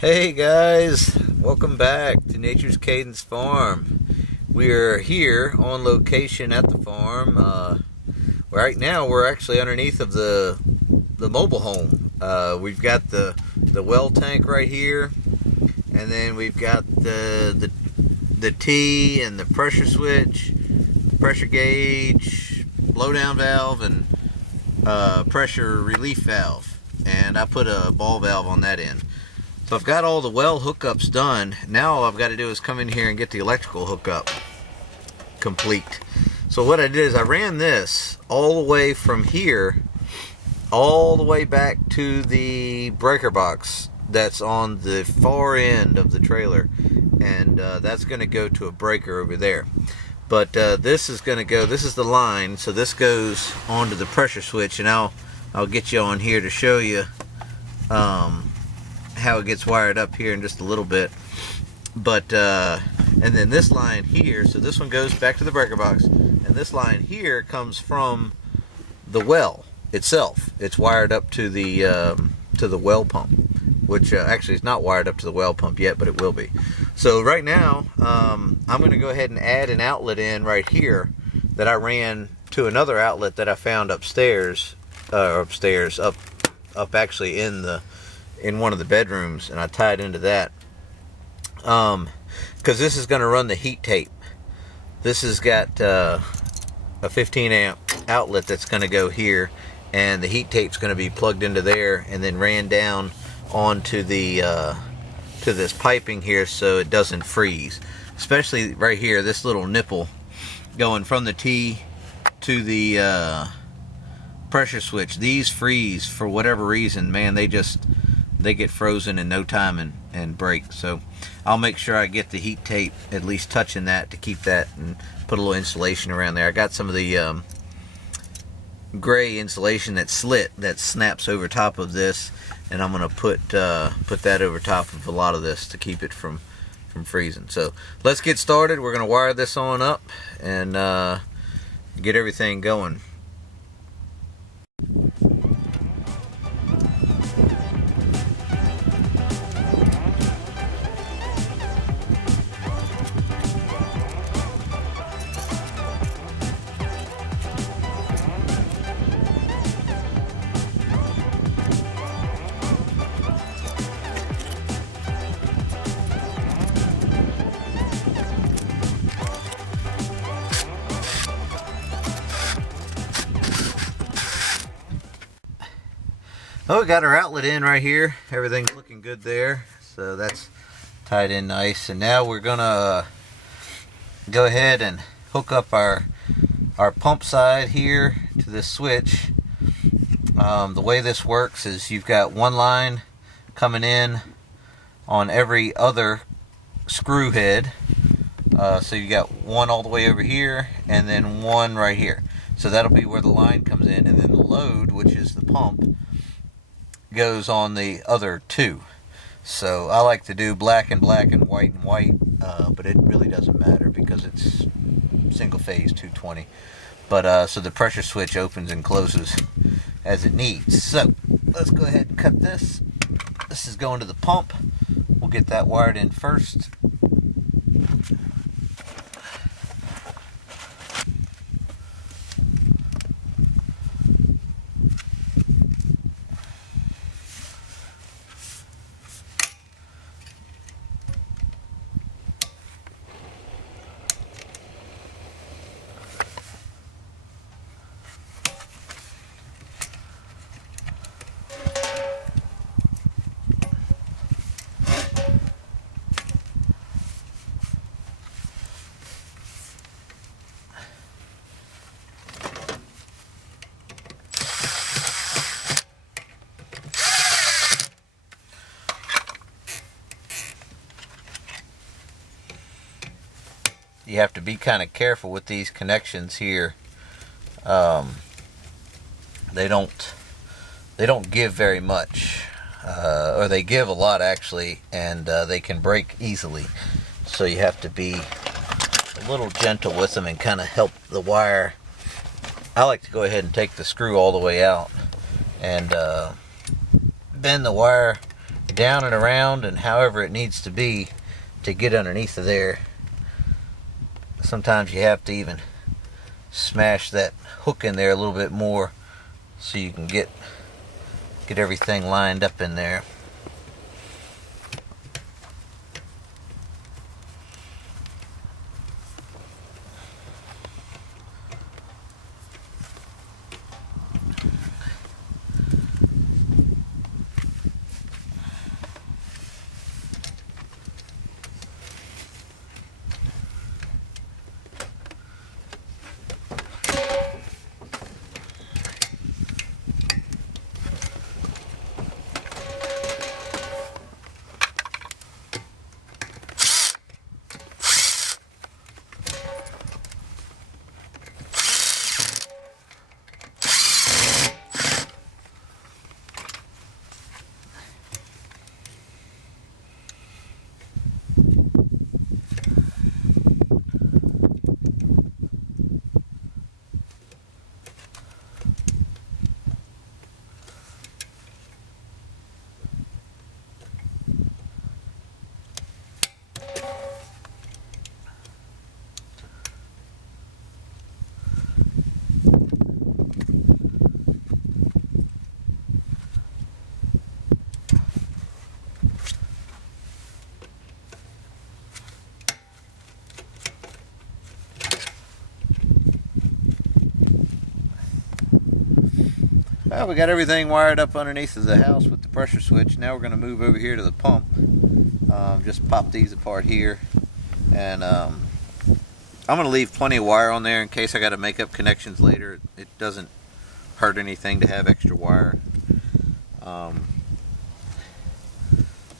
Hey guys, welcome back to Nature's Cadence Farm. We are here on location at the farm. Right now we're actually underneath of the mobile home. We've got the well tank right here, and then we've got the T and the pressure switch, pressure gauge, blowdown valve, and pressure relief valve. And I put a ball valve on that end. So I've got all the well hookups done. Now all I've got to do is come in here and get the electrical hookup complete. So what I did is I ran this all the way from here all the way back to the breaker box that's on the far end of the trailer, and that's going to go to a breaker over there. But this is going to go, this is the line, so this goes onto the pressure switch, and I'll get you on here to show you how it gets wired up here in just a little bit. But and then this line here, so this one goes back to the breaker box, and this line here comes from the well itself. It's wired up to the well pump, which actually is not wired up to the well pump yet, but it will be. So right now I'm going to go ahead and add an outlet in right here that I ran to another outlet that I found upstairs, up actually in one of the bedrooms, and I tied into that because this is going to run the heat tape. This has got a 15 amp outlet that's going to go here, and the heat tape's going to be plugged into there and then ran down onto the to this piping here so it doesn't freeze. Especially right here, this little nipple going from the T to the pressure switch. These freeze for whatever reason, man. They get frozen in no time and break. So I'll make sure I get the heat tape at least touching that to keep that, and put a little insulation around there. I got some of the gray insulation that's slit that snaps over top of this, and I'm gonna put that over top of a lot of this to keep it from freezing. So let's get started. We're gonna wire this on up and get everything going. Oh, we got our outlet in right here. Everything's looking good there. So that's tied in nice. And now we're gonna go ahead and hook up our pump side here to this switch. The way this works is you've got one line coming in on every other screw head. So you got one all the way over here, and then one right here. So that'll be where the line comes in, and then the load, which is the pump, goes on the other two. So I like to do black and white and white, but it really doesn't matter because it's single phase 220. But so the pressure switch opens and closes as it needs. So let's go ahead and cut this. This is going to the pump. We'll get that wired in first. You have to be kind of careful with these connections here. They don't give very much, or they give a lot actually, and they can break easily. So you have to be a little gentle with them and kind of help the wire. I like to go ahead and take the screw all the way out and bend the wire down and around and however it needs to be to get underneath of there. Sometimes you have to even smash that hook in there a little bit more so you can get everything lined up in there. Well, we got everything wired up underneath of the house with the pressure switch. Now we're going to move over here to the pump. Just pop these apart here. And I'm going to leave plenty of wire on there in case I got to make up connections later. It doesn't hurt anything to have extra wire. So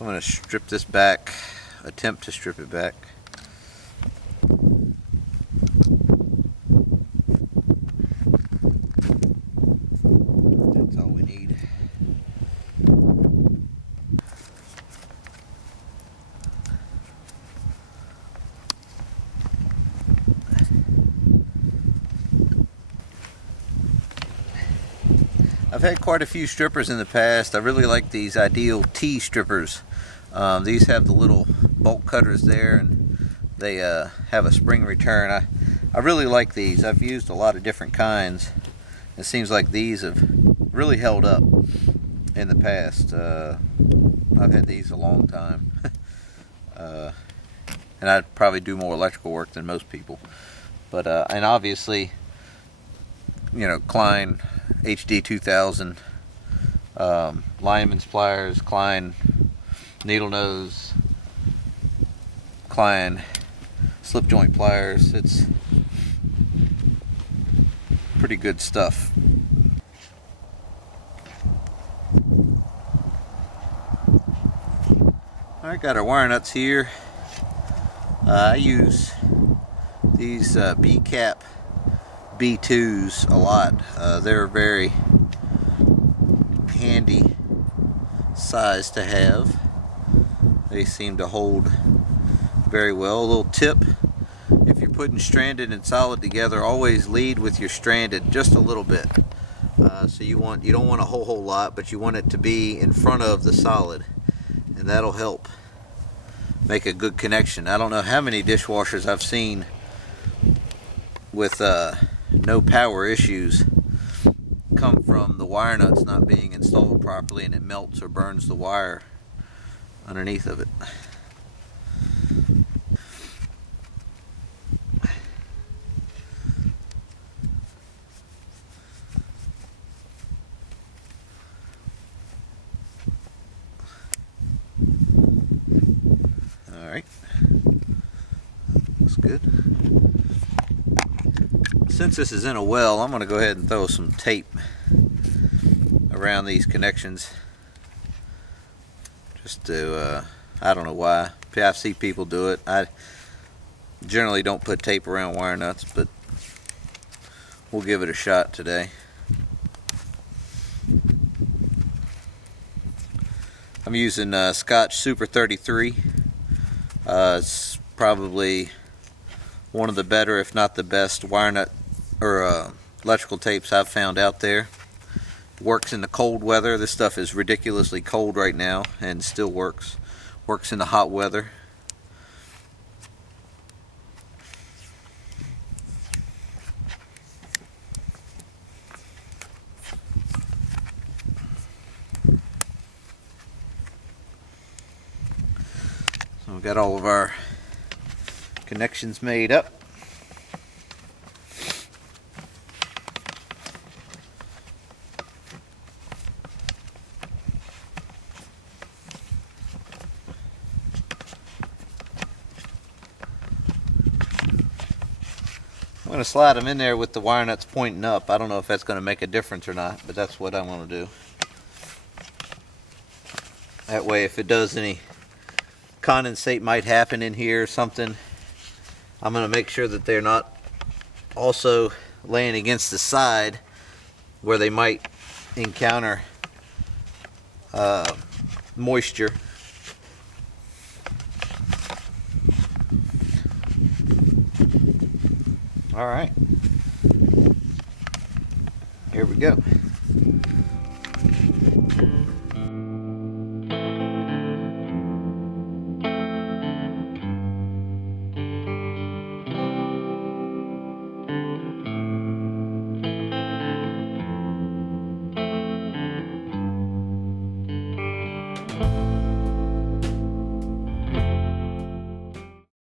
I'm going to strip this back, attempt to strip it back. I've had quite a few strippers in the past. I really like these Ideal T strippers. These have the little bolt cutters there, and they have a spring return. I really like these. I've used a lot of different kinds. It seems like these have really held up in the past. I've had these a long time. And I'd probably do more electrical work than most people. But and obviously, you know, Klein HD 2000 lineman's pliers, Klein needle nose, Klein slip joint pliers. It's pretty good stuff. Alright, got our wire nuts here. I use these B-cap B2s a lot. They're a very handy size to have. They seem to hold very well. A little tip: if you're putting stranded and solid together, always lead with your stranded just a little bit. So you don't want a whole lot, but you want it to be in front of the solid, and that'll help make a good connection. I don't know how many dishwashers I've seen with no power issues come from the wire nuts not being installed properly, and it melts or burns the wire underneath of it. Alright, looks good. Since this is in a well, I'm going to go ahead and throw some tape around these connections. Just to, I don't know why. I see people do it. I generally don't put tape around wire nuts, but we'll give it a shot today. I'm using Scotch Super 33. It's probably one of the better, if not the best, wire nut or electrical tapes I've found out there. Works in the cold weather. This stuff is ridiculously cold right now and still works. Works in the hot weather. So we've got all of our connections made up. I'm going to slide them in there with the wire nuts pointing up. I don't know if that's going to make a difference or not, but that's what I want to do. That way, if it does, any condensate might happen in here or something, I'm going to make sure that they're not also laying against the side where they might encounter moisture. All right, here we go.